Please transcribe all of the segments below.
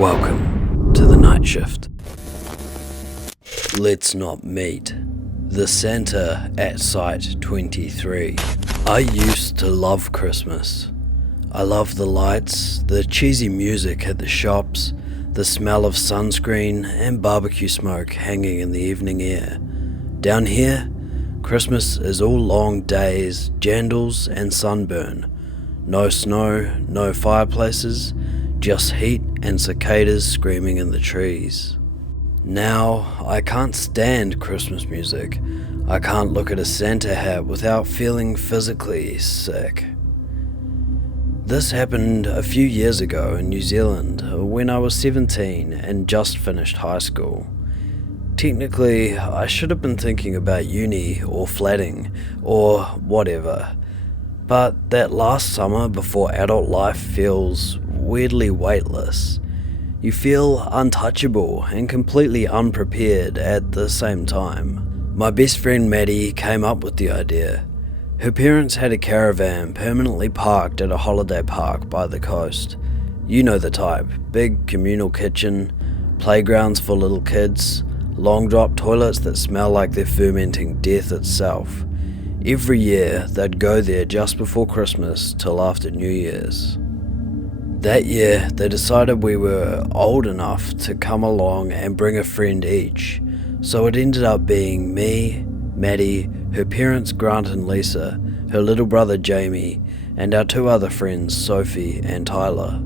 Welcome to the Night Shift. Let's not meet. The Santa at Site 23. I used to love Christmas. I love the lights, the cheesy music at the shops, the smell of sunscreen and barbecue smoke hanging in the evening air. Down here, Christmas is all long days, jandals and sunburn. No snow, no fireplaces, just heat and cicadas screaming in the trees. Now, I can't stand Christmas music. I can't look at a Santa hat without feeling physically sick. This happened a few years ago in New Zealand when I was 17 and just finished high school. Technically, I should have been thinking about uni or flatting or whatever. But that last summer before adult life feels weirdly weightless. You feel untouchable and completely unprepared at the same time. My best friend Maddie came up with the idea. Her parents had a caravan permanently parked at a holiday park by the coast. You know the type, big communal kitchen, playgrounds for little kids, long drop toilets that smell like they're fermenting death itself. Every year, they'd go there just before Christmas till after New Year's. That year, they decided we were old enough to come along and bring a friend each, so it ended up being me, Maddie, her parents Grant and Lisa, her little brother Jamie, and our two other friends Sophie and Tyler.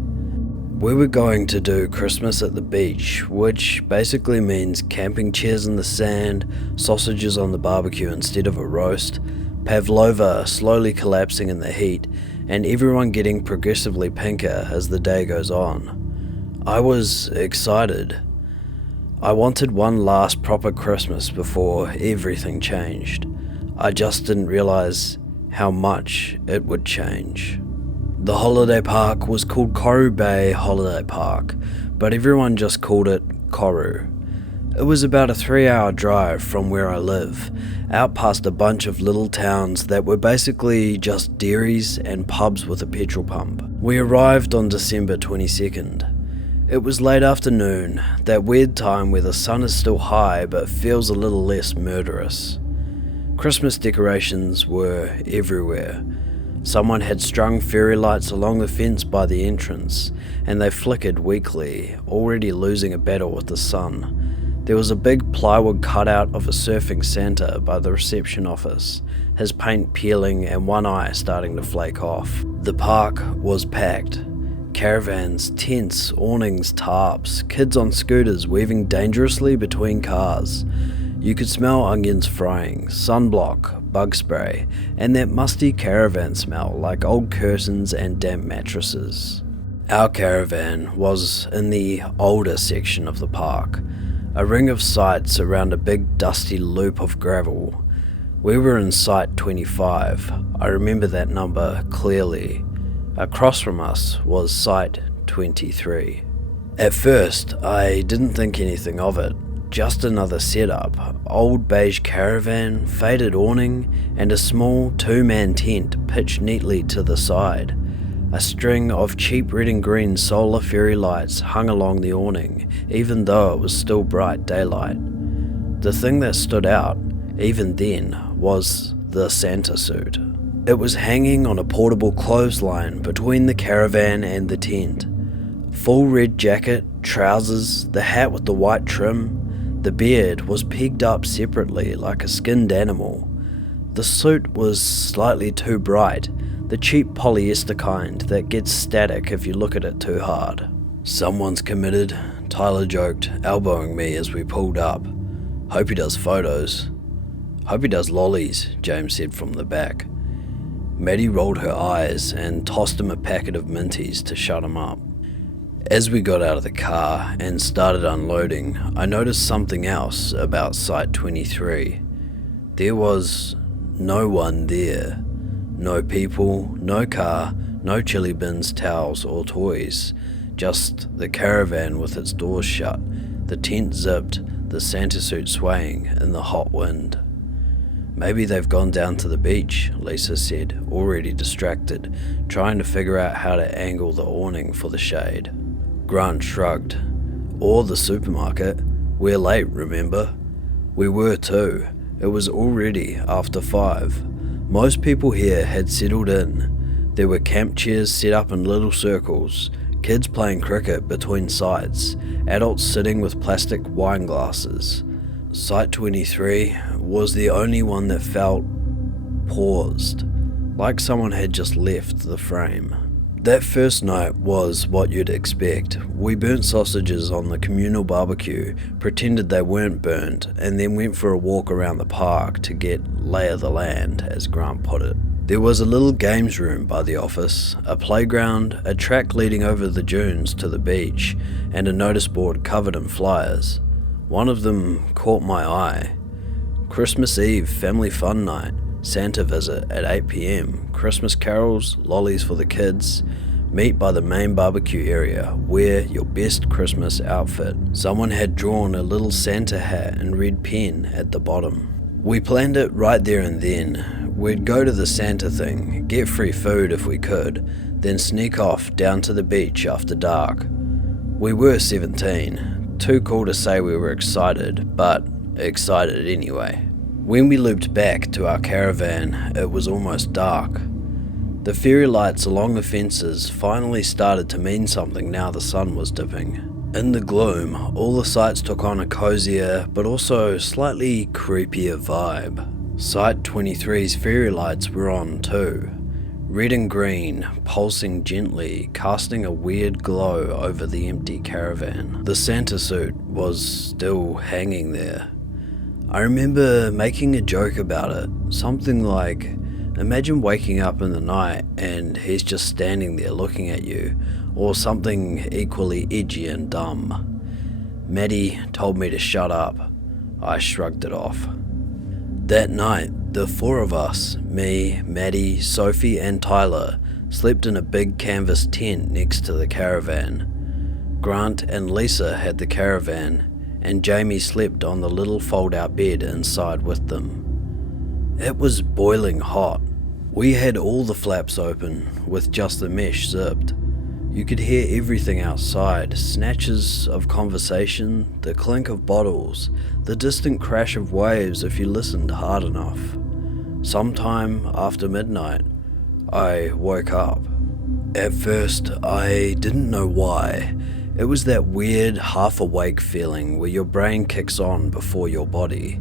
We were going to do Christmas at the beach, which basically means camping chairs in the sand, sausages on the barbecue instead of a roast, pavlova slowly collapsing in the heat, and everyone getting progressively pinker as the day goes on. I was excited. I wanted one last proper Christmas before everything changed. I just didn't realize how much it would change. The holiday park was called Koru Bay Holiday Park, but everyone just called it Koru. It was about a 3-hour drive from where I live, out past a bunch of little towns that were basically just dairies and pubs with a petrol pump. We arrived on December 22nd. It was late afternoon, that weird time where the sun is still high but feels a little less murderous. Christmas decorations were everywhere. Someone had strung fairy lights along the fence by the entrance, and they flickered weakly, already losing a battle with the sun. There was a big plywood cutout of a surfing Santa by the reception office, his paint peeling and one eye starting to flake off. The park was packed. Caravans, tents, awnings, tarps, kids on scooters weaving dangerously between cars. You could smell onions frying, sunblock, bug spray, and that musty caravan smell like old curtains and damp mattresses. Our caravan was in the older section of the park, a ring of sites around a big dusty loop of gravel. We were in Site 25, I remember that number clearly. Across from us was Site 23. At first, I didn't think anything of it. Just another setup, old beige caravan, faded awning, and a small 2-man tent pitched neatly to the side. A string of cheap red and green solar fairy lights hung along the awning, even though it was still bright daylight. The thing that stood out, even then, was the Santa suit. It was hanging on a portable clothesline between the caravan and the tent. Full red jacket, trousers, the hat with the white trim. The beard was pegged up separately like a skinned animal. The suit was slightly too bright, the cheap polyester kind that gets static if you look at it too hard. "Someone's committed," Tyler joked, elbowing me as we pulled up. "Hope he does photos." "Hope he does lollies," James said from the back. Maddie rolled her eyes and tossed him a packet of minties to shut him up. As we got out of the car and started unloading, I noticed something else about Site 23. There was no one there. No people, no car, no chili bins, towels or toys. Just the caravan with its doors shut, the tent zipped, the Santa suit swaying in the hot wind. "Maybe they've gone down to the beach," Lisa said, already distracted, trying to figure out how to angle the awning for the shade. Grant shrugged. Or the supermarket. We're late, remember? We were too. It was already after 5. Most people here had settled in. There were camp chairs set up in little circles, kids playing cricket between sites, adults sitting with plastic wine glasses. Site 23 was the only one that felt paused, like someone had just left the frame. That first night was what you'd expect. We burnt sausages on the communal barbecue, pretended they weren't burnt, and then went for a walk around the park to get lay of the land, as Grant put it. There was a little games room by the office, a playground, a track leading over the dunes to the beach, and a notice board covered in flyers. One of them caught my eye. Christmas Eve family fun night. Santa visit at 8 p.m, Christmas carols, lollies for the kids, meet by the main barbecue area, wear your best Christmas outfit. Someone had drawn a little Santa hat in red pen at the bottom. We planned it right there and then. We'd go to the Santa thing, get free food if we could, then sneak off down to the beach after dark. We were 17, too cool to say we were excited, but excited anyway. When we looped back to our caravan, it was almost dark. The fairy lights along the fences finally started to mean something now the sun was dipping. In the gloom, all the sites took on a cozier but also slightly creepier vibe. Site 23's fairy lights were on too. Red and green, pulsing gently, casting a weird glow over the empty caravan. The Santa suit was still hanging there. I remember making a joke about it, something like, imagine waking up in the night and he's just standing there looking at you, or something equally edgy and dumb. Maddie told me to shut up. I shrugged it off. That night, the 4 of us, me, Maddie, Sophie and Tyler, slept in a big canvas tent next to the caravan. Grant and Lisa had the caravan, and Jamie slept on the little fold-out bed inside with them. It was boiling hot. We had all the flaps open, with just the mesh zipped. You could hear everything outside, snatches of conversation, the clink of bottles, the distant crash of waves if you listened hard enough. Sometime after midnight, I woke up. At first, I didn't know why. It was that weird half-awake feeling where your brain kicks on before your body.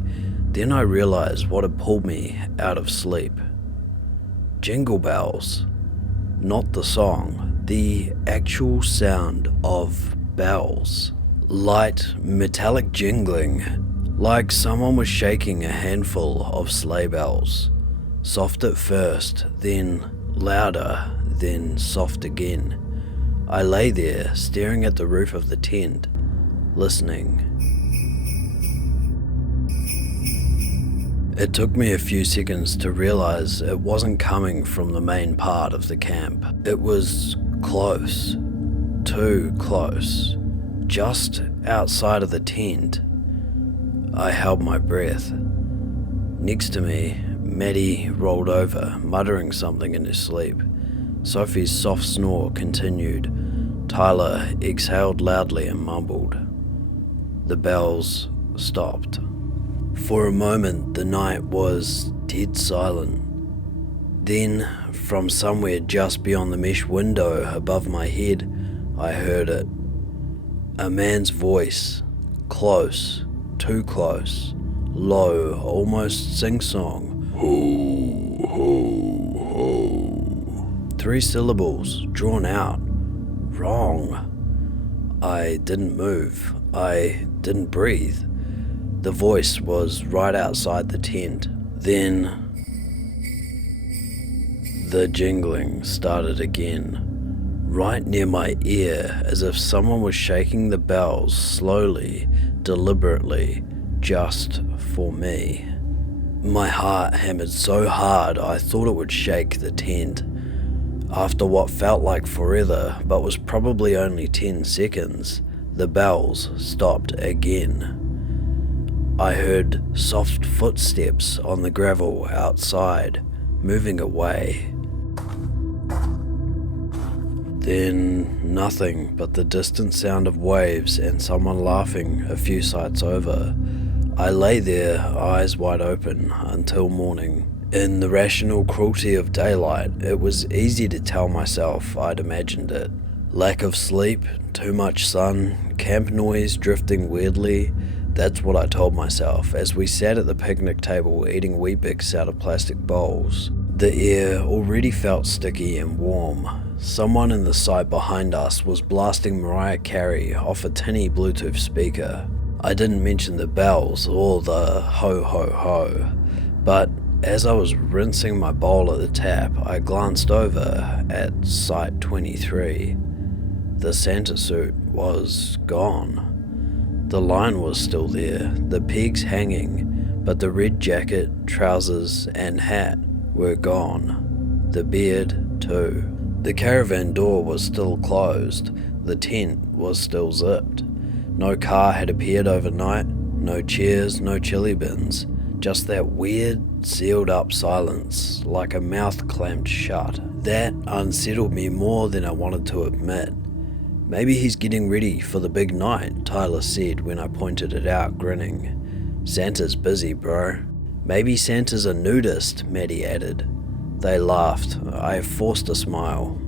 Then I realized what had pulled me out of sleep. Jingle bells. Not the song, the actual sound of bells. Light, metallic jingling, like someone was shaking a handful of sleigh bells. Soft at first, then louder, then soft again. I lay there, staring at the roof of the tent, listening. It took me a few seconds to realize it wasn't coming from the main part of the camp. It was close, too close, just outside of the tent. I held my breath. Next to me, Maddie rolled over, muttering something in his sleep. Sophie's soft snore continued. Tyler exhaled loudly and mumbled. The bells stopped. For a moment, the night was dead silent. Then, from somewhere just beyond the mesh window above my head, I heard it. A man's voice, close, too close, low, almost sing-song. Ho, ho, ho. 3 syllables, drawn out. Wrong. I didn't move. I didn't breathe. The voice was right outside the tent. Then the jingling started again, right near my ear, as if someone was shaking the bells slowly, deliberately, just for me. My heart hammered so hard I thought it would shake the tent. After what felt like forever, but was probably only 10 seconds, the bells stopped again. I heard soft footsteps on the gravel outside, moving away. Then nothing but the distant sound of waves and someone laughing a few sights over. I lay there, eyes wide open, until morning. In the rational cruelty of daylight, it was easy to tell myself I'd imagined it. Lack of sleep, too much sun, camp noise drifting weirdly. That's what I told myself as we sat at the picnic table eating Weet-Bix out of plastic bowls. The air already felt sticky and warm. Someone in the sight behind us was blasting Mariah Carey off a tinny Bluetooth speaker. I didn't mention the bells or the ho ho ho, but as I was rinsing my bowl at the tap, I glanced over at Site 23. The Santa suit was gone. The line was still there, the pegs hanging, but the red jacket, trousers and hat were gone. The beard too. The caravan door was still closed, the tent was still zipped. No car had appeared overnight, no chairs, no chili bins, just that weird, sealed up silence, like a mouth clamped shut. That unsettled me more than I wanted to admit. Maybe he's getting ready for the big night, Tyler said when I pointed it out, grinning. Santa's busy, bro. Maybe Santa's a nudist, Maddie added. They laughed. I forced a smile.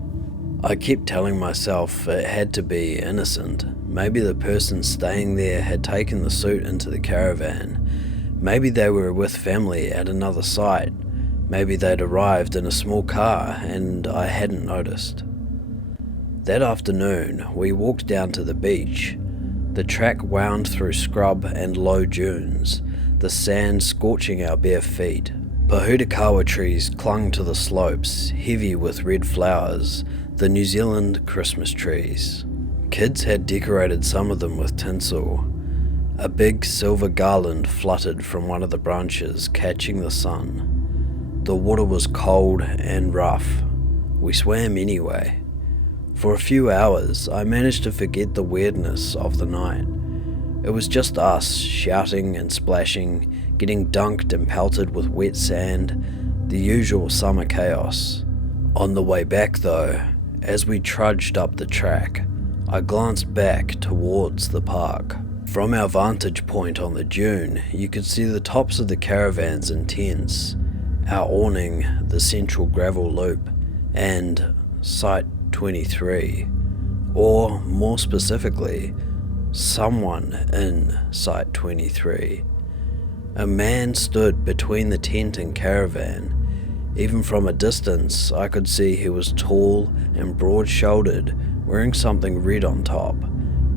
I kept telling myself it had to be innocent. Maybe the person staying there had taken the suit into the caravan. Maybe they were with family at another site. Maybe they'd arrived in a small car and I hadn't noticed. That afternoon, we walked down to the beach. The track wound through scrub and low dunes, the sand scorching our bare feet. Pohutukawa trees clung to the slopes, heavy with red flowers, the New Zealand Christmas trees. Kids had decorated some of them with tinsel. A big silver garland fluttered from one of the branches, catching the sun. The water was cold and rough. We swam anyway. For a few hours, I managed to forget the weirdness of the night. It was just us, shouting and splashing, getting dunked and pelted with wet sand, the usual summer chaos. On the way back though, as we trudged up the track, I glanced back towards the park. From our vantage point on the dune, you could see the tops of the caravans and tents, our awning, the central gravel loop, and Site 23, or more specifically, someone in Site 23. A man stood between the tent and caravan. Even from a distance, I could see he was tall and broad-shouldered, wearing something red on top.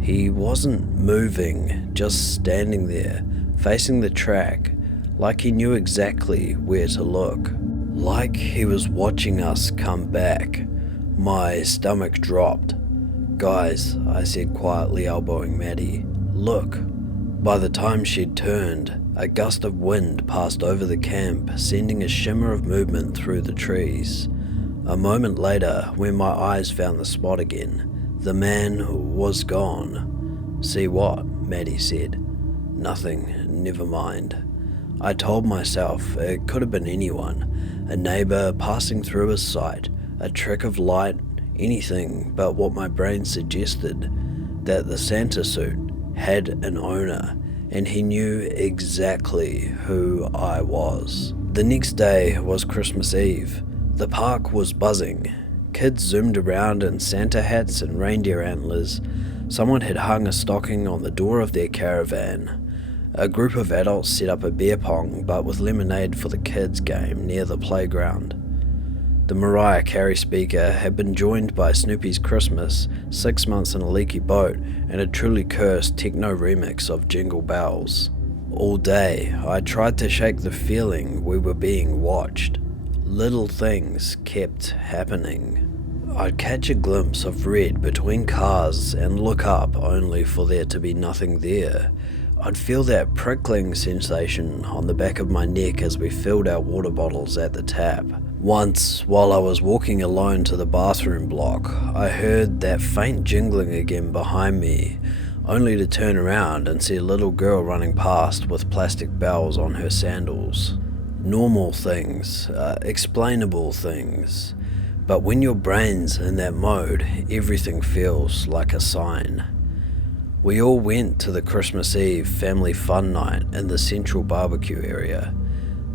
He wasn't moving, just standing there, facing the track, like he knew exactly where to look. Like he was watching us come back. My stomach dropped. "Guys," I said quietly, elbowing Maddie. "Look." By the time she'd turned, a gust of wind passed over the camp, sending a shimmer of movement through the trees. A moment later, when my eyes found the spot again, the man was gone. "See what?" Maddie said. "Nothing, never mind." I told myself it could have been anyone, a neighbour passing through his sight, a trick of light, anything but what my brain suggested, that the Santa suit had an owner, and he knew exactly who I was. The next day was Christmas Eve. The park was buzzing. Kids zoomed around in Santa hats and reindeer antlers. Someone had hung a stocking on the door of their caravan. A group of adults set up a beer pong, but with lemonade for the kids game near the playground. The Mariah Carey speaker had been joined by Snoopy's Christmas, 6 Months in a Leaky Boat, and a truly cursed techno remix of Jingle Bells. All day, I tried to shake the feeling we were being watched. Little things kept happening. I'd catch a glimpse of red between cars and look up only for there to be nothing there. I'd feel that prickling sensation on the back of my neck as we filled our water bottles at the tap. Once, while I was walking alone to the bathroom block, I heard that faint jingling again behind me, only to turn around and see a little girl running past with plastic bells on her sandals. Normal things, explainable things. But when your brain's in that mode, everything feels like a sign. We all went to the Christmas Eve family fun night in the central barbecue area.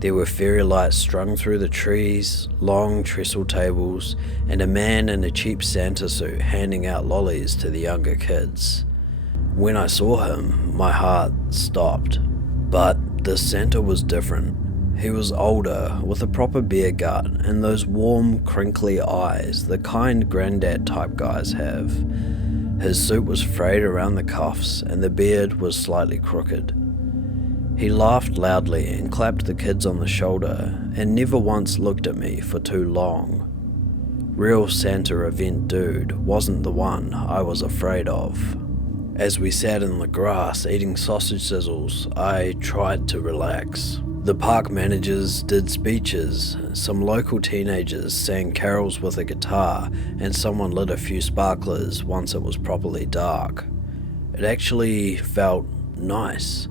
There were fairy lights strung through the trees, long trestle tables, and a man in a cheap Santa suit handing out lollies to the younger kids. When I saw him, my heart stopped. But the Santa was different. He was older, with a proper beer gut and those warm, crinkly eyes the kind granddad type guys have. His suit was frayed around the cuffs and the beard was slightly crooked. He laughed loudly and clapped the kids on the shoulder and never once looked at me for too long. Real Santa event dude wasn't the one I was afraid of. As we sat in the grass eating sausage sizzles, I tried to relax. The park managers did speeches, some local teenagers sang carols with a guitar, and someone lit a few sparklers once it was properly dark. It actually felt nice.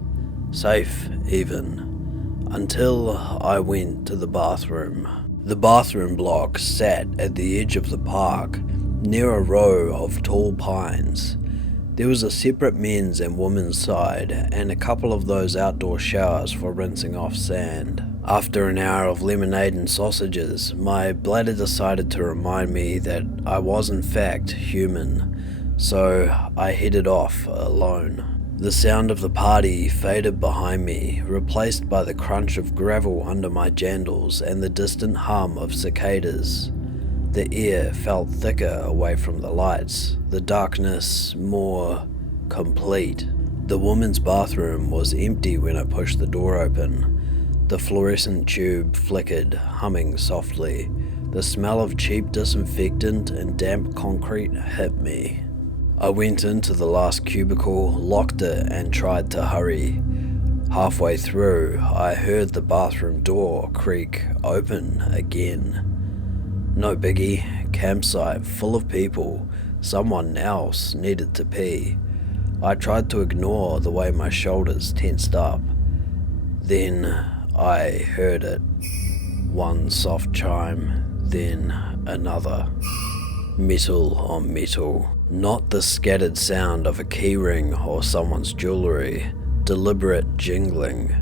Safe, even, until I went to the bathroom. The bathroom block sat at the edge of the park, near a row of tall pines. There was a separate men's and women's side, and a couple of those outdoor showers for rinsing off sand. After an hour of lemonade and sausages, my bladder decided to remind me that I was in fact human, so I headed off alone. The sound of the party faded behind me, replaced by the crunch of gravel under my jandals and the distant hum of cicadas. The air felt thicker away from the lights, the darkness more complete. The woman's bathroom was empty when I pushed the door open. The fluorescent tube flickered, humming softly. The smell of cheap disinfectant and damp concrete hit me. I went into the last cubicle, locked it, and tried to hurry. Halfway through, I heard the bathroom door creak open again. No biggie, campsite full of people, someone else needed to pee. I tried to ignore the way my shoulders tensed up. Then I heard it. One soft chime, then another. Metal on metal. Not the scattered sound of a keyring or someone's jewelry. Deliberate jingling.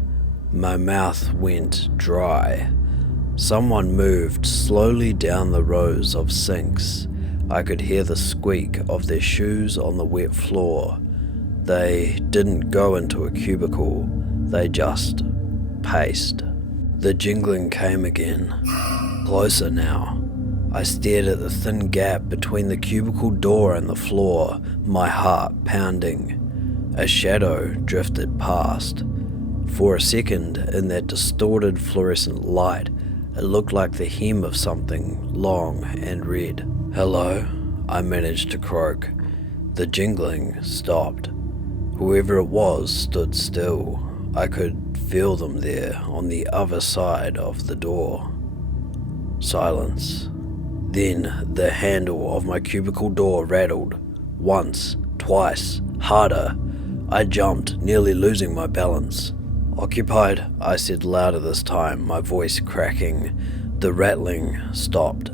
My mouth went dry. Someone moved slowly down the rows of sinks. I could hear the squeak of their shoes on the wet floor. They didn't go into a cubicle. They just paced. The jingling came again. Closer now. I stared at the thin gap between the cubicle door and the floor, my heart pounding. A shadow drifted past. For a second, in that distorted fluorescent light, it looked like the hem of something long and red. "Hello," I managed to croak. The jingling stopped. Whoever it was stood still. I could feel them there on the other side of the door. Silence. Then the handle of my cubicle door rattled. Once, twice, harder. I jumped, nearly losing my balance. "Occupied," I said louder this time, my voice cracking. The rattling stopped.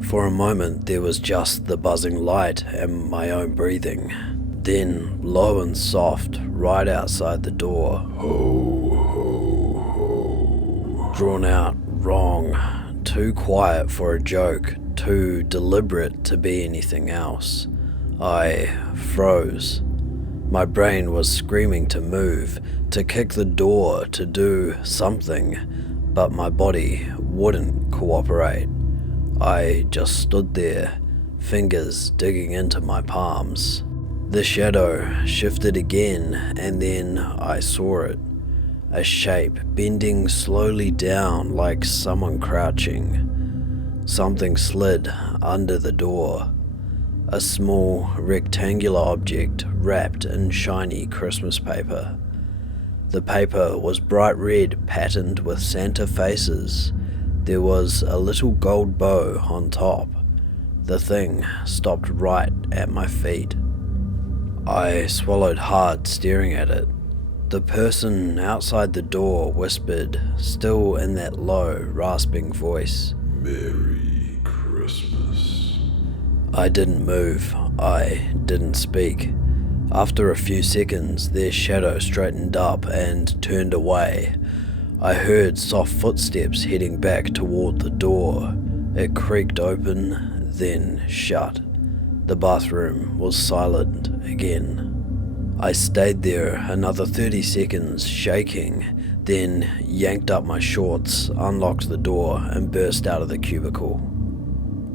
For a moment there was just the buzzing light and my own breathing. Then, low and soft, right outside the door. "Ho, ho, ho." Drawn out, wrong. Too quiet for a joke, too deliberate to be anything else. I froze. My brain was screaming to move, to kick the door, to do something, but my body wouldn't cooperate. I just stood there, fingers digging into my palms. The shadow shifted again, and then I saw it. A shape bending slowly down like someone crouching. Something slid under the door. A small rectangular object wrapped in shiny Christmas paper. The paper was bright red, patterned with Santa faces. There was a little gold bow on top. The thing stopped right at my feet. I swallowed hard, staring at it. The person outside the door whispered, still in that low, rasping voice, "Merry Christmas." I didn't move. I didn't speak. After a few seconds, their shadow straightened up and turned away. I heard soft footsteps heading back toward the door. It creaked open, then shut. The bathroom was silent again. I stayed there another 30 seconds, shaking, then yanked up my shorts, unlocked the door, and burst out of the cubicle.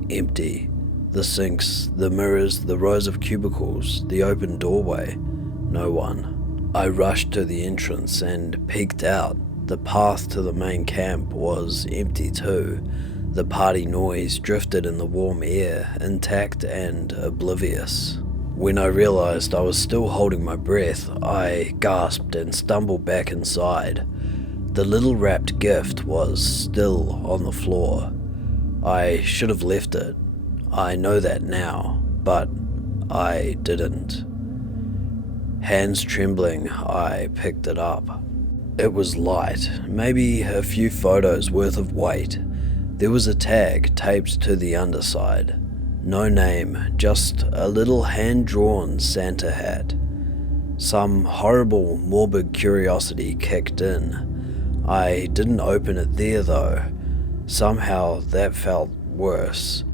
Empty. The sinks, the mirrors, the rows of cubicles, the open doorway. No one. I rushed to the entrance and peeked out. The path to the main camp was empty too. The party noise drifted in the warm air, intact and oblivious. When I realized I was still holding my breath, I gasped and stumbled back inside. The little wrapped gift was still on the floor. I should have left it. I know that now, but I didn't. Hands trembling, I picked it up. It was light, maybe a few photos worth of weight. There was a tag taped to the underside. No name, just a little hand-drawn Santa hat. Some horrible, morbid curiosity kicked in. I didn't open it there though. Somehow that felt worse.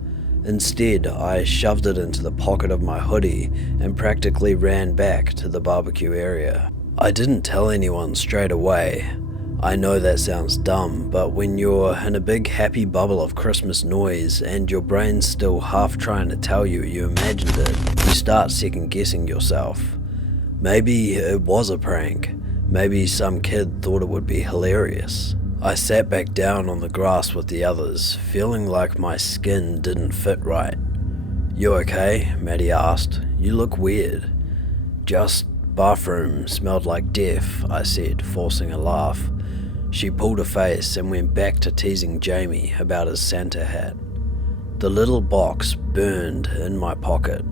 Instead, I shoved it into the pocket of my hoodie and practically ran back to the barbecue area. I didn't tell anyone straight away. I know that sounds dumb, but when you're in a big happy bubble of Christmas noise and your brain's still half trying to tell you imagined it, you start second guessing yourself. Maybe it was a prank. Maybe some kid thought it would be hilarious. I sat back down on the grass with the others, feeling like my skin didn't fit right. "You okay?" Maddie asked. "You look weird." "Just bathroom smelled like death," I said, forcing a laugh. She pulled a face and went back to teasing Jamie about his Santa hat. The little box burned in my pocket.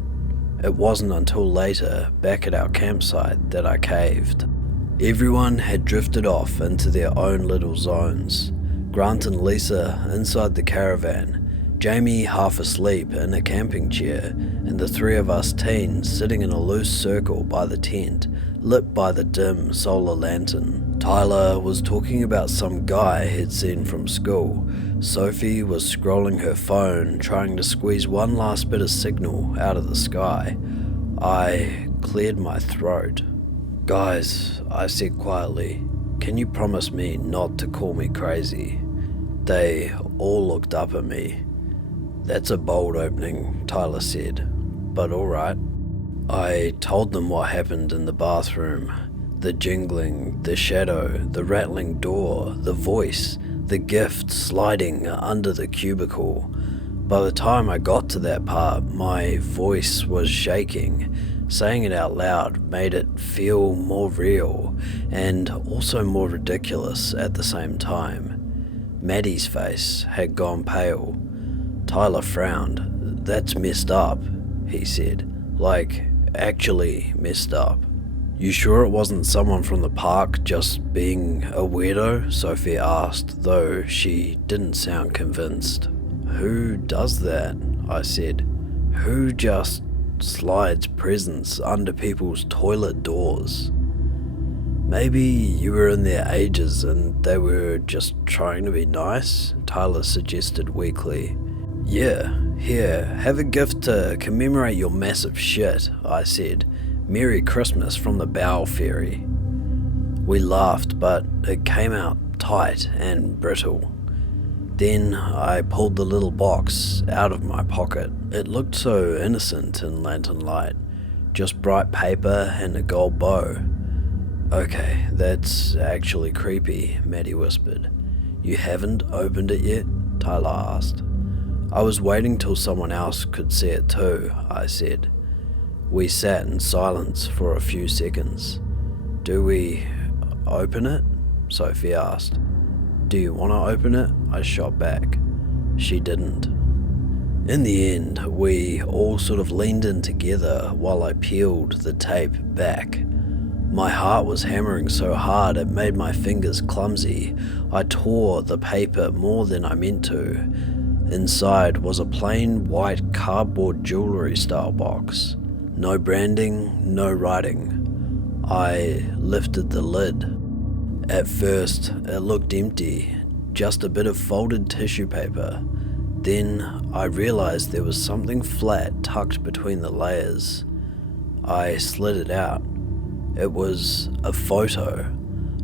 It wasn't until later, back at our campsite, that I caved. Everyone had drifted off into their own little zones. Grant and Lisa inside the caravan, Jamie half asleep in a camping chair, and the three of us teens sitting in a loose circle by the tent, lit by the dim solar lantern. Tyler was talking about some guy he'd seen from school. Sophie was scrolling her phone, trying to squeeze one last bit of signal out of the sky. I cleared my throat. "Guys," I said quietly, "can you promise me not to call me crazy?" They all looked up at me. "That's a bold opening," Tyler said, "but alright." I told them what happened in the bathroom. The jingling, the shadow, the rattling door, the voice, the gift sliding under the cubicle. By the time I got to that part, my voice was shaking. Saying it out loud made it feel more real, and also more ridiculous at the same time. Maddie's face had gone pale. Tyler frowned. "That's messed up," he said. "Like, actually messed up." "You sure it wasn't someone from the park just being a weirdo?" Sophie asked, though she didn't sound convinced. "Who does that?" I said. "Who just slides presents under people's toilet doors?" "Maybe you were in their ages and they were just trying to be nice," Tyler suggested weakly. "Yeah, here, have a gift to commemorate your massive shit," I said. "Merry Christmas from the Bow Fairy." We laughed, but it came out tight and brittle. Then I pulled the little box out of my pocket. It looked so innocent in lantern light, just bright paper and a gold bow. "Okay, that's actually creepy," Maddie whispered. "You haven't opened it yet?" Tyler asked. "I was waiting till someone else could see it too," I said. We sat in silence for a few seconds. "Do we open it?" Sophie asked. "Do you want to open it?" I shot back. She didn't. In the end, we all sort of leaned in together while I peeled the tape back. My heart was hammering so hard it made my fingers clumsy. I tore the paper more than I meant to. Inside was a plain white cardboard jewellery style box. No branding, no writing. I lifted the lid. At first, it looked empty, just a bit of folded tissue paper. Then I realised there was something flat tucked between the layers. I slid it out. It was a photo,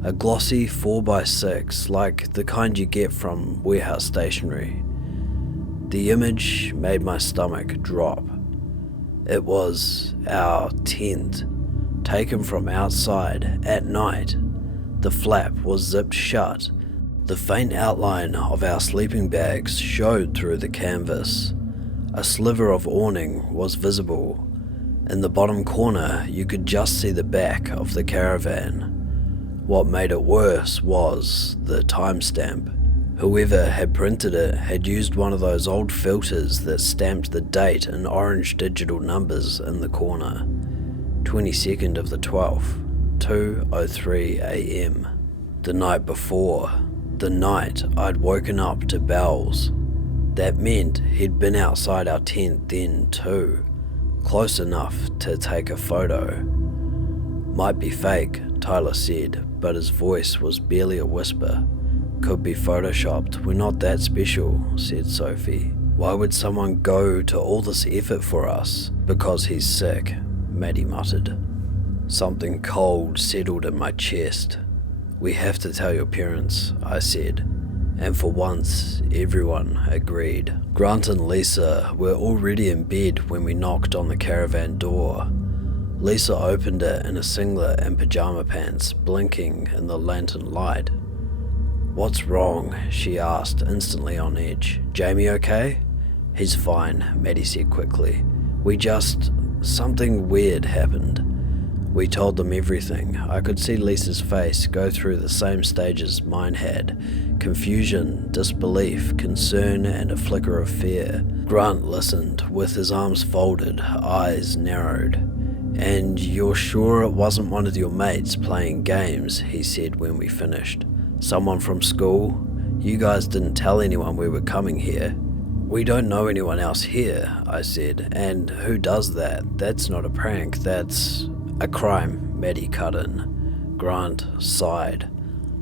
a glossy 4x6 like the kind you get from warehouse stationery. The image made my stomach drop. It was our tent, taken from outside at night. The flap was zipped shut. The faint outline of our sleeping bags showed through the canvas. A sliver of awning was visible. In the bottom corner, you could just see the back of the caravan. What made it worse was the timestamp. Whoever had printed it had used one of those old filters that stamped the date in orange digital numbers in the corner. 22nd of the 12th, 2:03 AM. The night before, the night I'd woken up to bells. That meant he'd been outside our tent then too, close enough to take a photo. Might be fake, Tyler said, but his voice was barely a whisper. Could be photoshopped, we're not that special, said Sophie. Why would someone go to all this effort for us? Because he's sick, Maddie muttered. Something cold settled in my chest. We have to tell your parents, I said, and for once everyone agreed. Grant and Lisa were already in bed when we knocked on the caravan door. Lisa opened it in a singlet and pajama pants, blinking in the lantern light. What's wrong? She asked, instantly on edge. Jamie okay? He's fine, Maddie said quickly. Something weird happened. We told them everything. I could see Lisa's face go through the same stages mine had. Confusion, disbelief, concern, and a flicker of fear. Grant listened, with his arms folded, eyes narrowed. And you're sure it wasn't one of your mates playing games, he said when we finished. Someone from school? You guys didn't tell anyone we were coming here. We don't know anyone else here, I said, and who does that? That's not a prank, that's a crime, Maddie cut in. Grant sighed.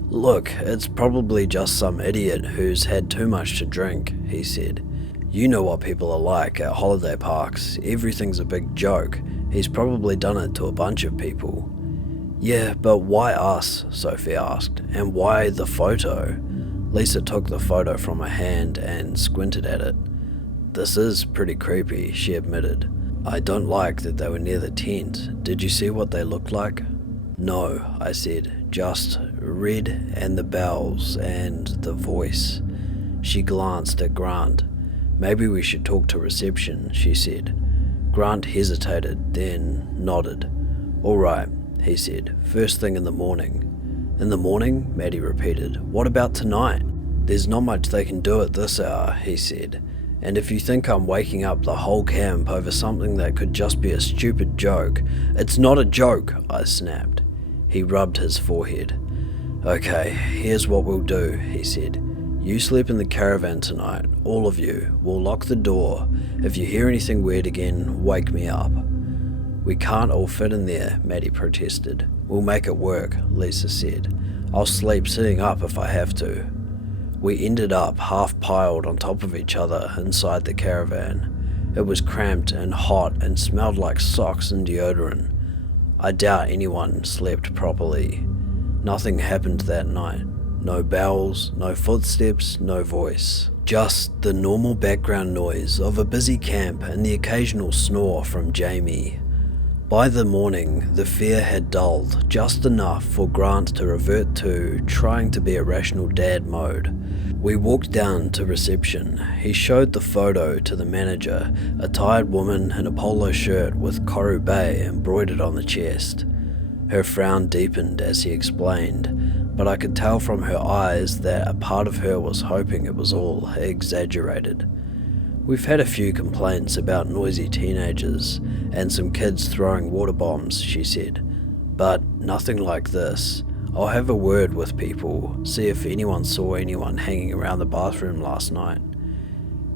Look, it's probably just some idiot who's had too much to drink, he said. You know what people are like at holiday parks, everything's a big joke. He's probably done it to a bunch of people. Yeah, but why us? Sophie asked, and why the photo? Lisa took the photo from her hand and squinted at it. This is pretty creepy, she admitted. I don't like that they were near the tent. Did you see what they looked like? No, I said, just red and the bells and the voice. She glanced at Grant. Maybe we should talk to reception, she said. Grant hesitated, then nodded. All right, he said, first thing in the morning. In the morning? Maddie repeated. What about tonight? There's not much they can do at this hour, he said. And if you think I'm waking up the whole camp over something that could just be a stupid joke, it's not a joke, I snapped. He rubbed his forehead. Okay, here's what we'll do, he said. You sleep in the caravan tonight, all of you. We'll lock the door. If you hear anything weird again, wake me up. We can't all fit in there, Maddie protested. We'll make it work, Lisa said. I'll sleep sitting up if I have to. We ended up half piled on top of each other inside the caravan. It was cramped and hot and smelled like socks and deodorant. I doubt anyone slept properly. Nothing happened that night. No bells, no footsteps, no voice. Just the normal background noise of a busy camp and the occasional snore from Jamie. By the morning, the fear had dulled just enough for Grant to revert to trying to be a rational dad mode. We walked down to reception. He showed the photo to the manager, a tired woman in a polo shirt with Koru Bay embroidered on the chest. Her frown deepened as he explained, but I could tell from her eyes that a part of her was hoping it was all exaggerated. We've had a few complaints about noisy teenagers and some kids throwing water bombs, she said, but nothing like this. I'll have a word with people, see if anyone saw anyone hanging around the bathroom last night.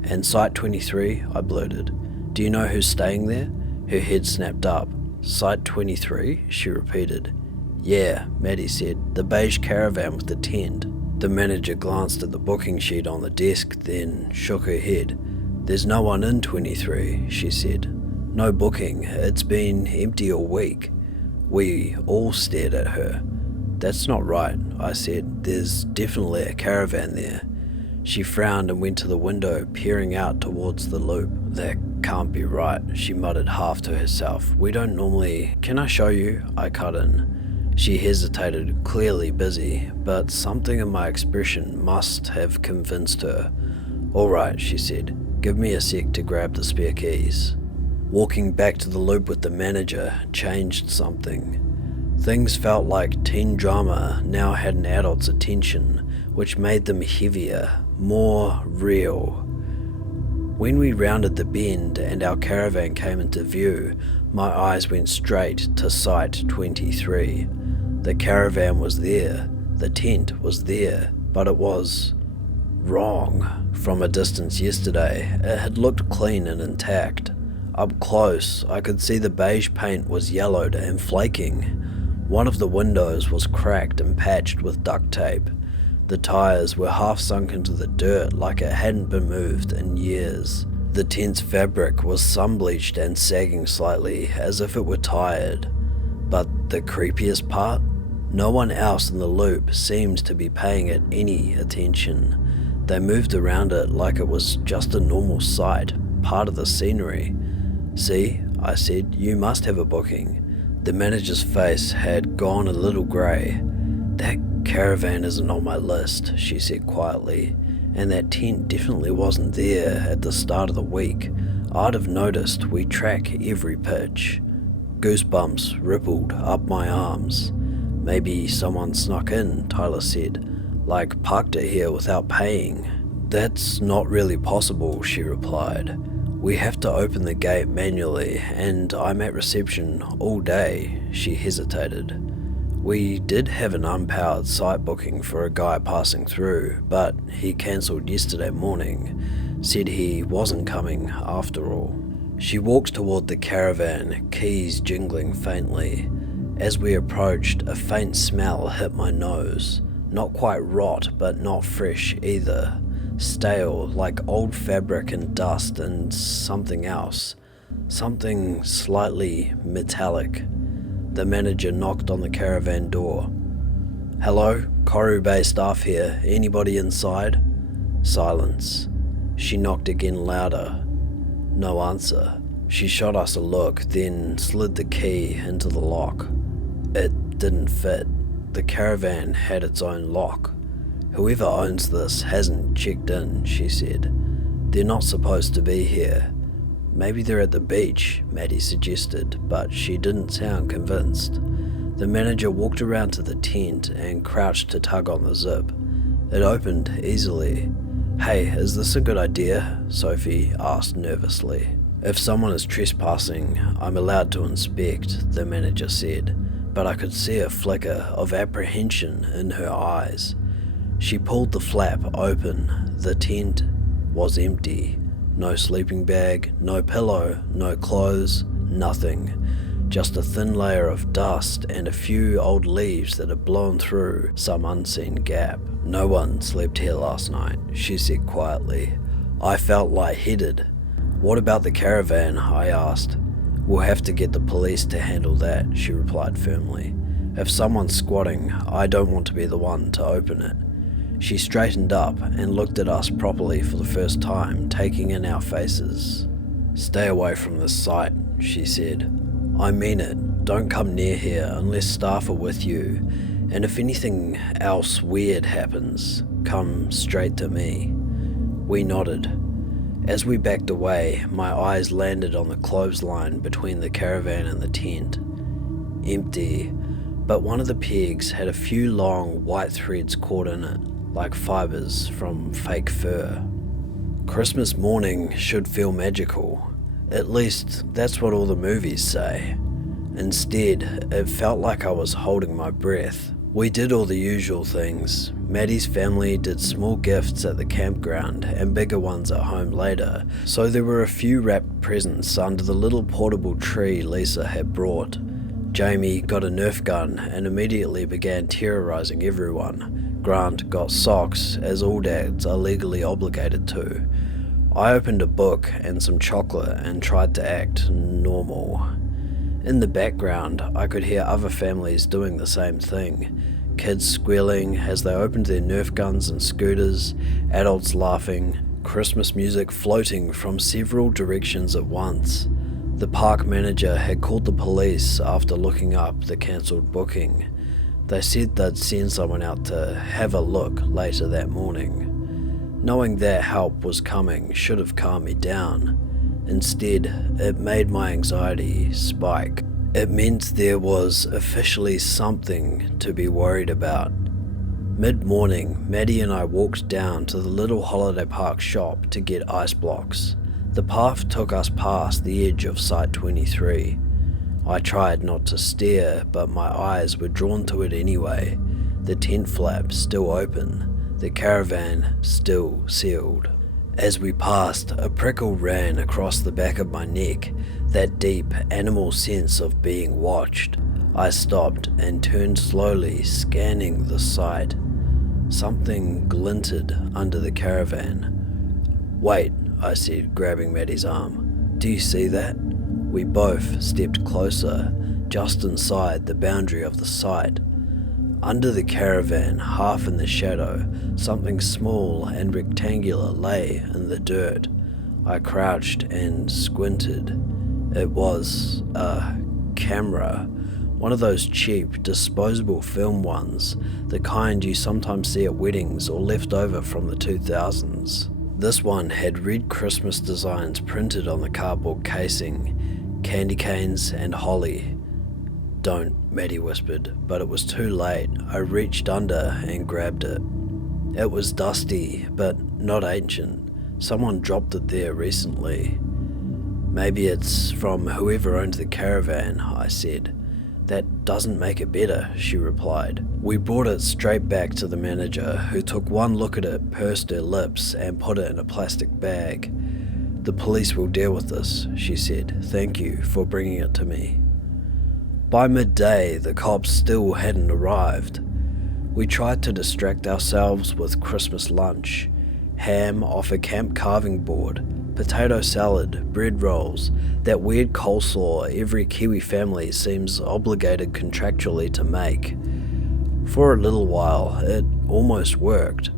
"And Site 23, I blurted. "Do you know who's staying there?" Her head snapped up. "Site 23, she repeated. "Yeah," Maddie said, "the beige caravan with the tent." The manager glanced at the booking sheet on the desk, then shook her head. "There's no one in 23, she said. "No booking, it's been empty all week." We all stared at her. "That's not right," I said. "There's definitely a caravan there." She frowned and went to the window, peering out towards the loop. "That can't be right," she muttered half to herself. "We don't normally—" "Can I show you?" I cut in. She hesitated, clearly busy, but something in my expression must have convinced her. "All right," she said. "Give me a sec to grab the spare keys." Walking back to the loop with the manager changed something. Things felt like teen drama now had an adult's attention, which made them heavier, more real. When we rounded the bend and our caravan came into view, my eyes went straight to Site 23. The caravan was there, the tent was there, but it was wrong. From a distance yesterday, it had looked clean and intact. Up close, I could see the beige paint was yellowed and flaking. One of the windows was cracked and patched with duct tape. The tires were half sunk into the dirt like it hadn't been moved in years. The tent's fabric was sun-bleached and sagging slightly, as if it were tired. But the creepiest part? No one else in the loop seemed to be paying it any attention. They moved around it like it was just a normal sight, part of the scenery. "See," I said, "you must have a booking." The manager's face had gone a little grey. "That caravan isn't on my list," she said quietly, "and that tent definitely wasn't there at the start of the week. I'd have noticed. We track every pitch." Goosebumps rippled up my arms. "Maybe someone snuck in," Tyler said, "like parked it here without paying." "That's not really possible," she replied. "We have to open the gate manually, and I'm at reception all day." She hesitated. "We did have an unpowered site booking for a guy passing through, but he cancelled yesterday morning. Said he wasn't coming after all." She walked toward the caravan, keys jingling faintly. As we approached, a faint smell hit my nose. Not quite rot, but not fresh either. Stale, like old fabric and dust and something else. Something slightly metallic. The manager knocked on the caravan door. "Hello, Koru Bay staff here. Anybody inside?" Silence. She knocked again louder. No answer. She shot us a look, then slid the key into the lock. It didn't fit. The caravan had its own lock. "Whoever owns this hasn't checked in," she said. "They're not supposed to be here." "Maybe they're at the beach," Maddie suggested, but she didn't sound convinced. The manager walked around to the tent and crouched to tug on the zip. It opened easily. "Hey, is this a good idea?" Sophie asked nervously. "If someone is trespassing, I'm allowed to inspect," the manager said, but I could see a flicker of apprehension in her eyes. She pulled the flap open. The tent was empty. No sleeping bag, no pillow, no clothes, nothing. Just a thin layer of dust and a few old leaves that had blown through some unseen gap. "No one slept here last night," she said quietly. I felt lightheaded. "What about the caravan?" I asked. "We'll have to get the police to handle that," she replied firmly. "If someone's squatting, I don't want to be the one to open it." She straightened up and looked at us properly for the first time, taking in our faces. "Stay away from this site," she said. "I mean it. Don't come near here unless staff are with you. And if anything else weird happens, come straight to me." We nodded. As we backed away, my eyes landed on the clothesline between the caravan and the tent. Empty, but one of the pegs had a few long white threads caught in it, like fibers from fake fur. Christmas morning should feel magical. At least, that's what all the movies say. Instead, it felt like I was holding my breath, We did all the usual things. Maddie's family did small gifts at the campground and bigger ones at home later, so there were a few wrapped presents under the little portable tree Lisa had brought. Jamie got a Nerf gun and immediately began terrorizing everyone. Grant got socks, as all dads are legally obligated to. I opened a book and some chocolate and tried to act normal. In the background, I could hear other families doing the same thing. Kids squealing as they opened their Nerf guns and scooters, adults laughing, Christmas music floating from several directions at once. The park manager had called the police after looking up the cancelled booking. They said they'd send someone out to have a look later that morning. Knowing that help was coming should have calmed me down. Instead, it made my anxiety spike. It meant there was officially something to be worried about. Mid-morning, Maddie and I walked down to the little holiday park shop to get ice blocks. The path took us past the edge of Site 23. I tried not to stare, but my eyes were drawn to it anyway. The tent flap still open, the caravan still sealed. As we passed, a prickle ran across the back of my neck, that deep animal sense of being watched. I stopped and turned slowly, scanning the site. Something glinted under the caravan. "Wait," I said, grabbing Maddie's arm. "Do you see that?" We both stepped closer, just inside the boundary of the site. Under the caravan, half in the shadow, something small and rectangular lay in the dirt. I crouched and squinted. It was a camera, one of those cheap, disposable film ones, the kind you sometimes see at weddings or left over from the 2000s. This one had red Christmas designs printed on the cardboard casing, candy canes and holly. "Don't," Maddie whispered, but it was too late. I reached under and grabbed it. It was dusty, but not ancient. Someone dropped it there recently. "Maybe it's from whoever owned the caravan," I said. "That doesn't make it better," she replied. We brought it straight back to the manager, who took one look at it, pursed her lips, and put it in a plastic bag. "The police will deal with this," she said. "Thank you for bringing it to me." By midday, the cops still hadn't arrived. We tried to distract ourselves with Christmas lunch. Ham off a camp carving board, potato salad, bread rolls, that weird coleslaw every Kiwi family seems obligated contractually to make. For a little while, it almost worked,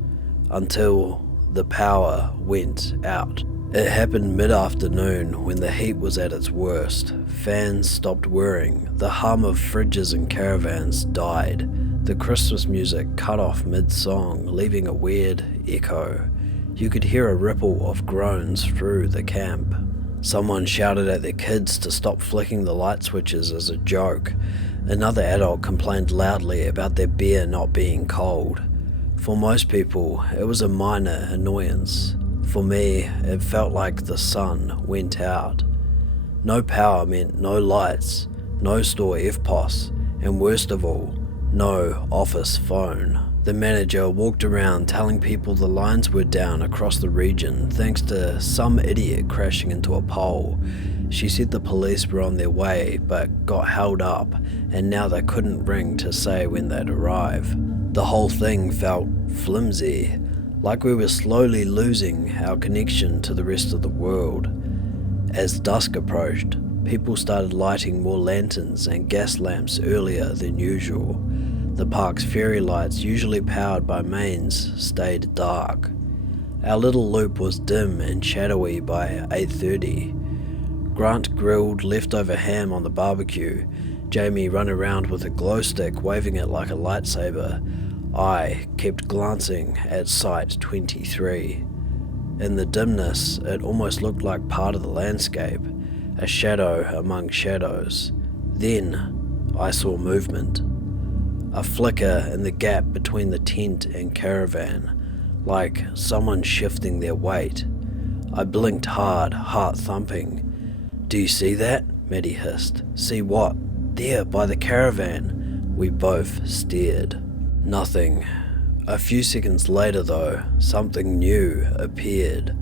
until the power went out. It happened mid-afternoon when the heat was at its worst. Fans stopped whirring, the hum of fridges and caravans died. The Christmas music cut off mid-song, leaving a weird echo. You could hear a ripple of groans through the camp. Someone shouted at their kids to stop flicking the light switches as a joke. Another adult complained loudly about their beer not being cold. For most people, it was a minor annoyance. For me, it felt like the sun went out. No power meant no lights, no store FPOS, and worst of all, no office phone. The manager walked around telling people the lines were down across the region thanks to some idiot crashing into a pole. She said the police were on their way but got held up, and now they couldn't ring to say when they'd arrive. The whole thing felt flimsy, like we were slowly losing our connection to the rest of the world. As dusk approached, people started lighting more lanterns and gas lamps earlier than usual. The park's fairy lights, usually powered by mains, stayed dark. Our little loop was dim and shadowy by 8:30. Grant grilled leftover ham on the barbecue. Jamie ran around with a glow stick, waving it like a lightsaber. I kept glancing at Site 23. In the dimness, it almost looked like part of the landscape, a shadow among shadows. Then, I saw movement. A flicker in the gap between the tent and caravan, like someone shifting their weight. I blinked hard, heart thumping. "Do you see that?" Maddie hissed. "See what?" "There, by the caravan. We both stared. Nothing. A few seconds later though, something new appeared.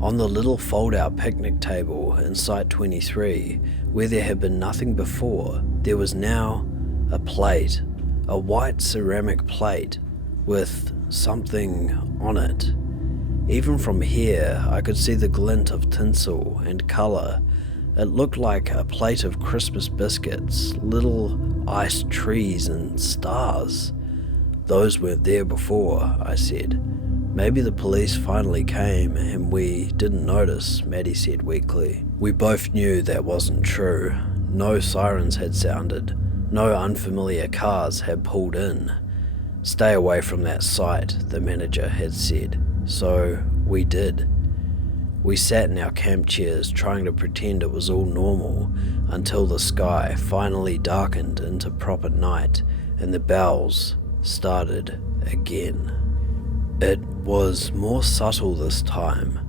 On the little fold-out picnic table in Site 23, where there had been nothing before, there was now a plate, a white ceramic plate with something on it. Even from here, I could see the glint of tinsel and colour. It looked like a plate of Christmas biscuits, little iced trees and stars. Those weren't there before, I said. Maybe the police finally came and we didn't notice, Maddie said weakly. We both knew that wasn't true. No sirens had sounded. No unfamiliar cars had pulled in. Stay away from that site, the manager had said. So we did. We sat in our camp chairs trying to pretend it was all normal until the sky finally darkened into proper night and the bells started again. It was more subtle this time,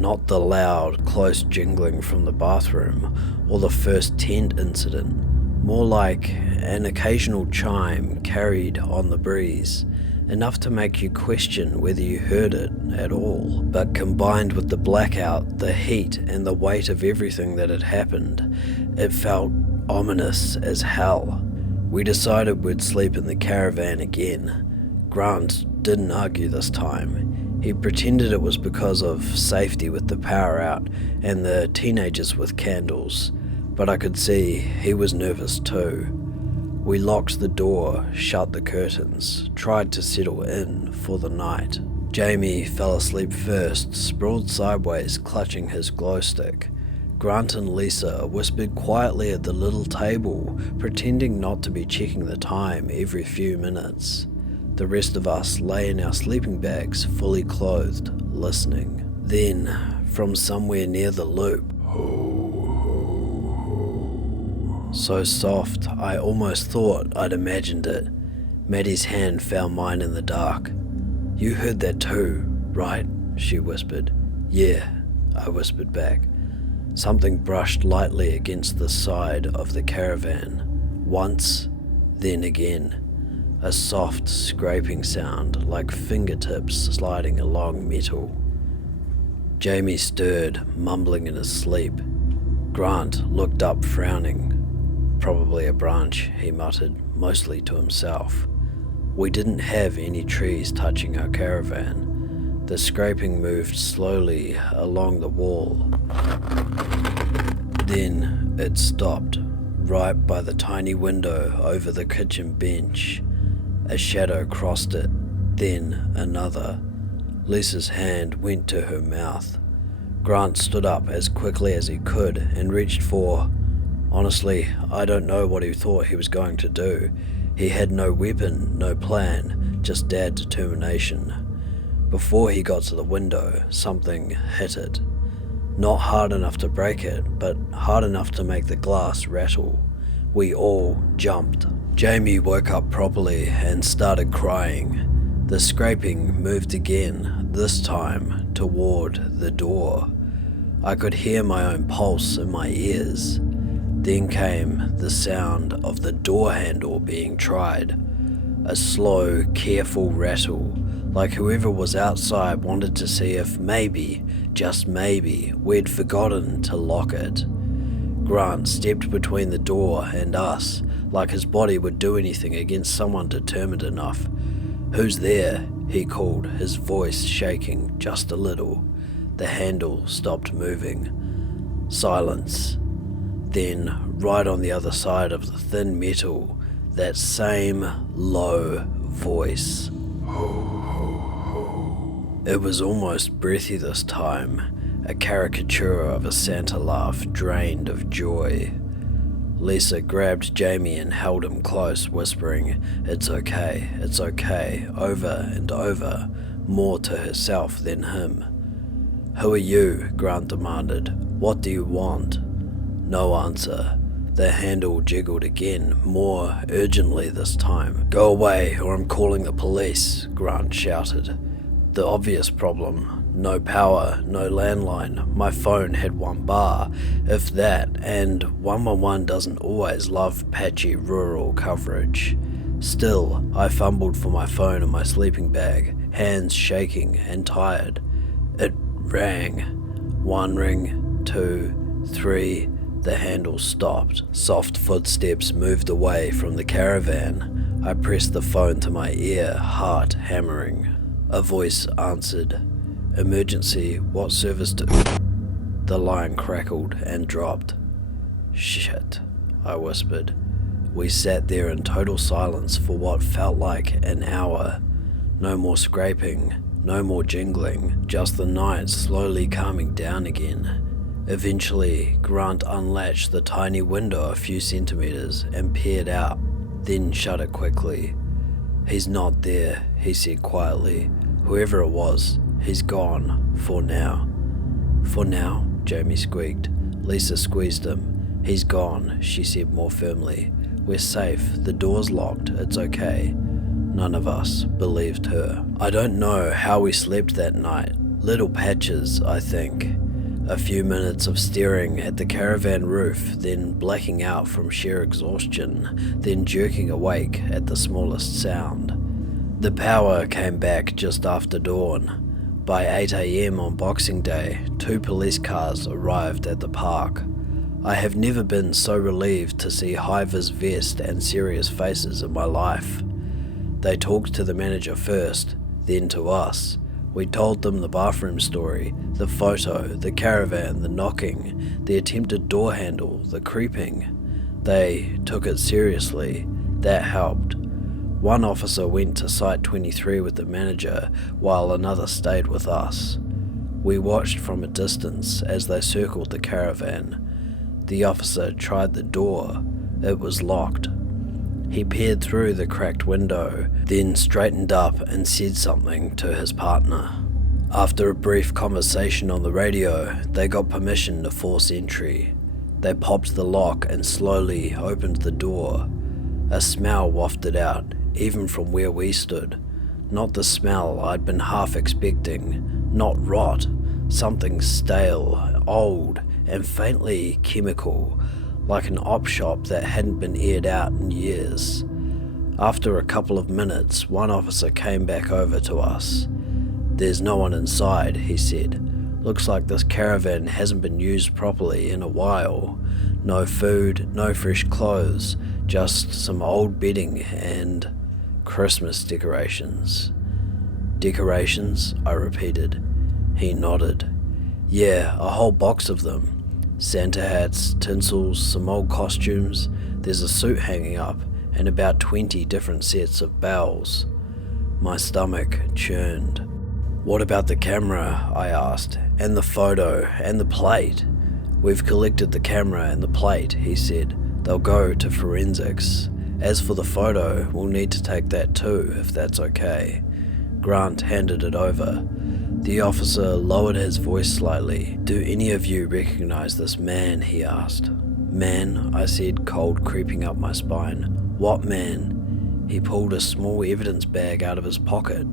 not the loud, close jingling from the bathroom or the first tent incident, more like an occasional chime carried on the breeze, enough to make you question whether you heard it at all. But combined with the blackout, the heat, and the weight of everything that had happened, it felt ominous as hell. We decided we'd sleep in the caravan again. Grant didn't argue this time. He pretended it was because of safety with the power out and the teenagers with candles, but I could see he was nervous too. We locked the door, shut the curtains, tried to settle in for the night. Jamie fell asleep first, sprawled sideways, clutching his glow stick. Grant and Lisa whispered quietly at the little table, pretending not to be checking the time every few minutes. The rest of us lay in our sleeping bags, fully clothed, listening. Then, from somewhere near the loop, so soft, I almost thought I'd imagined it. Maddie's hand found mine in the dark. "You heard that too, right?" she whispered. "Yeah," I whispered back. Something brushed lightly against the side of the caravan. Once, then again. A soft scraping sound, like fingertips sliding along metal. Jamie stirred, mumbling in his sleep. Grant looked up, frowning. "Probably a branch," he muttered, mostly to himself. We didn't have any trees touching our caravan. The scraping moved slowly along the wall. Then it stopped, right by the tiny window over the kitchen bench. A shadow crossed it, then another. Lisa's hand went to her mouth. Grant stood up as quickly as he could and reached for... Honestly, I don't know what he thought he was going to do. He had no weapon, no plan, just dad determination. Before he got to the window, something hit it. Not hard enough to break it, but hard enough to make the glass rattle. We all jumped. Jamie woke up properly and started crying. The scraping moved again, this time toward the door. I could hear my own pulse in my ears. Then came the sound of the door handle being tried. A slow, careful rattle, like whoever was outside wanted to see if maybe, just maybe, we'd forgotten to lock it. Grant stepped between the door and us, like his body would do anything against someone determined enough. "Who's there?" he called, his voice shaking just a little. The handle stopped moving. Silence. Then, right on the other side of the thin metal, that same low voice. It was almost breathy this time, a caricature of a Santa laugh drained of joy. Lisa grabbed Jamie and held him close, whispering, it's okay," over and over, more to herself than him. "Who are you?" Grant demanded. "What do you want?" No answer. The handle jiggled again, more urgently this time. "Go away, or I'm calling the police," Grant shouted. The obvious problem. No power, no landline. My phone had one bar, if that, and 111 doesn't always love patchy rural coverage. Still, I fumbled for my phone in my sleeping bag, hands shaking and tired. It rang. 1 ring, 2, 3, the handle stopped. Soft footsteps moved away from the caravan. I pressed the phone to my ear, heart hammering. A voice answered. Emergency, what service do... The line crackled and dropped. Shit, I whispered. We sat there in total silence for what felt like an hour. No more scraping, no more jingling, just the night slowly calming down again. Eventually, Grant unlatched the tiny window a few centimeters and peered out, then shut it quickly. He's not there, he said quietly. Whoever it was, he's gone, for now. For now, Jamie squeaked. Lisa squeezed him. He's gone, she said more firmly. We're safe, the door's locked, it's okay. None of us believed her. I don't know how we slept that night. Little patches, I think. A few minutes of staring at the caravan roof, then blacking out from sheer exhaustion, then jerking awake at the smallest sound. The power came back just after dawn. By 8 AM on Boxing Day, 2 police cars arrived at the park. I have never been so relieved to see high-vis vest and serious faces in my life. They talked to the manager first, then to us. We told them the bathroom story, the photo, the caravan, the knocking, the attempted door handle, the creeping. They took it seriously. That helped. One officer went to Site 23 with the manager, while another stayed with us. We watched from a distance as they circled the caravan. The officer tried the door. It was locked. He peered through the cracked window, then straightened up and said something to his partner. After a brief conversation on the radio, they got permission to force entry. They popped the lock and slowly opened the door. A smell wafted out, even from where we stood. Not the smell I'd been half expecting. Not rot. Something stale, old, and faintly chemical, like an op shop that hadn't been aired out in years. After a couple of minutes, one officer came back over to us. There's no one inside, he said. Looks like this caravan hasn't been used properly in a while. No food, no fresh clothes, just some old bedding and Christmas decorations. Decorations? I repeated. He nodded. Yeah, a whole box of them. Santa hats, tinsels, some old costumes. There's a suit hanging up, and about 20 different sets of bells. My stomach churned. What about the camera? I asked, and the photo, and the plate. We've collected the camera and the plate, he said. They'll go to forensics. As for the photo, we'll need to take that too, if that's okay. Grant handed it over. The officer lowered his voice slightly. Do any of you recognize this man? He asked. Man, I said, cold creeping up my spine. What man? He pulled a small evidence bag out of his pocket.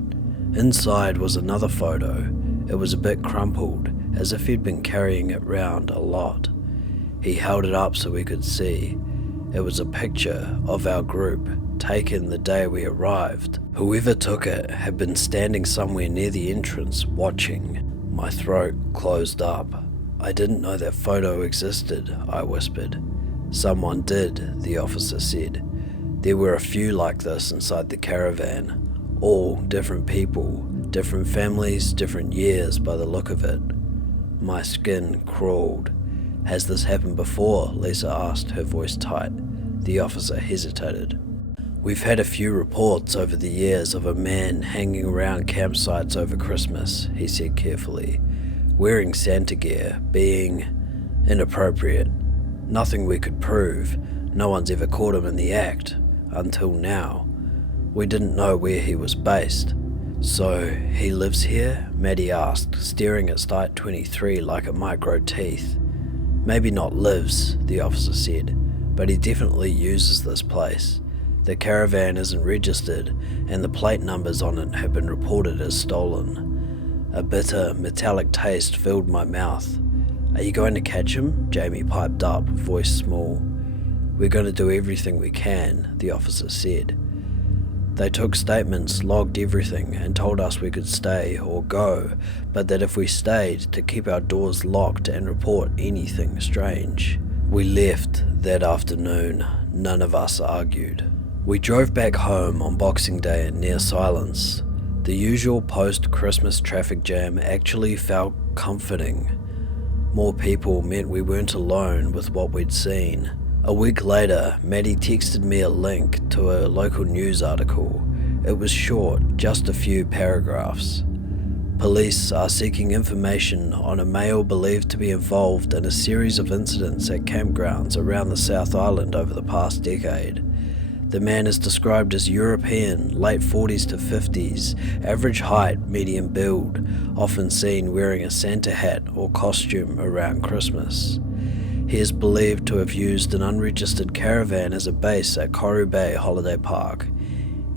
Inside was another photo. It was a bit crumpled, as if he'd been carrying it round a lot. He held it up so we could see. It was a picture of our group, taken the day we arrived. Whoever took it had been standing somewhere near the entrance, watching. My throat closed up. I didn't know that photo existed, I whispered. Someone did, the officer said. There were a few like this inside the caravan. All different people, different families, different years by the look of it. My skin crawled. Has this happened before? Lisa asked, her voice tight. The officer hesitated. We've had a few reports over the years of a man hanging around campsites over Christmas, he said carefully, wearing Santa gear, being inappropriate. Nothing we could prove. No one's ever caught him in the act, until now. We didn't know where he was based. So, he lives here? Maddie asked, staring at Site 23 like it might grow teeth. Maybe not lives, the officer said, but he definitely uses this place. The caravan isn't registered, and the plate numbers on it have been reported as stolen. A bitter, metallic taste filled my mouth. Are you going to catch him? Jamie piped up, voice small. We're going to do everything we can, the officer said. They took statements, logged everything, and told us we could stay or go, but that if we stayed, to keep our doors locked and report anything strange. We left that afternoon. None of us argued. We drove back home on Boxing Day in near silence. The usual post-Christmas traffic jam actually felt comforting. More people meant we weren't alone with what we'd seen. A week later, Maddie texted me a link to a local news article. It was short, just a few paragraphs. Police are seeking information on a male believed to be involved in a series of incidents at campgrounds around the South Island over the past decade. The man is described as European, late 40s to 50s, average height, medium build, often seen wearing a Santa hat or costume around Christmas. He is believed to have used an unregistered caravan as a base at Koru Bay Holiday Park.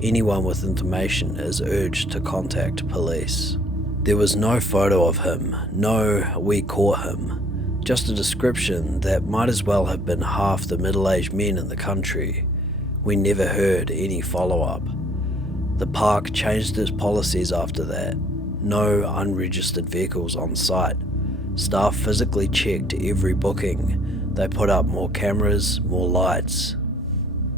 Anyone with information is urged to contact police. There was no photo of him, no "we caught him," just a description that might as well have been half the middle-aged men in the country. We never heard any follow-up. The park changed its policies after that. No unregistered vehicles on site. Staff physically checked every booking. They put up more cameras, more lights.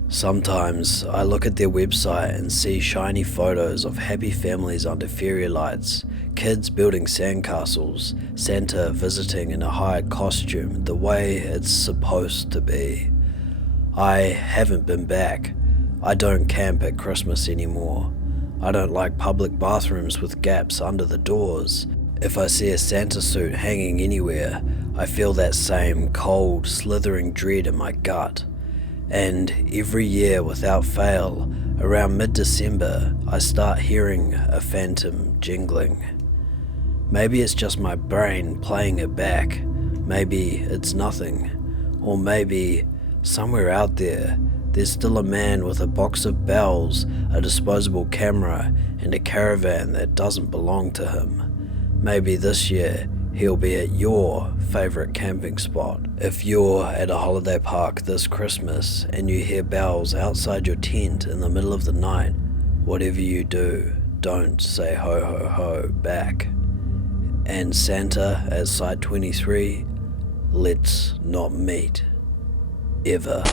Sometimes I look at their website and see shiny photos of happy families under fairy lights, kids building sandcastles, Santa visiting in a hired costume the way it's supposed to be. I haven't been back. I don't camp at Christmas anymore. I don't like public bathrooms with gaps under the doors. If I see a Santa suit hanging anywhere, I feel that same cold, slithering dread in my gut. And every year without fail, around mid-December, I start hearing a phantom jingling. Maybe it's just my brain playing it back. Maybe it's nothing. Or maybe somewhere out there, there's still a man with a box of bells, a disposable camera, and a caravan that doesn't belong to him. Maybe this year, he'll be at your favourite camping spot. If you're at a holiday park this Christmas and you hear bells outside your tent in the middle of the night, whatever you do, don't say ho ho ho back. And Santa at Site 23, let's not meet. Ever.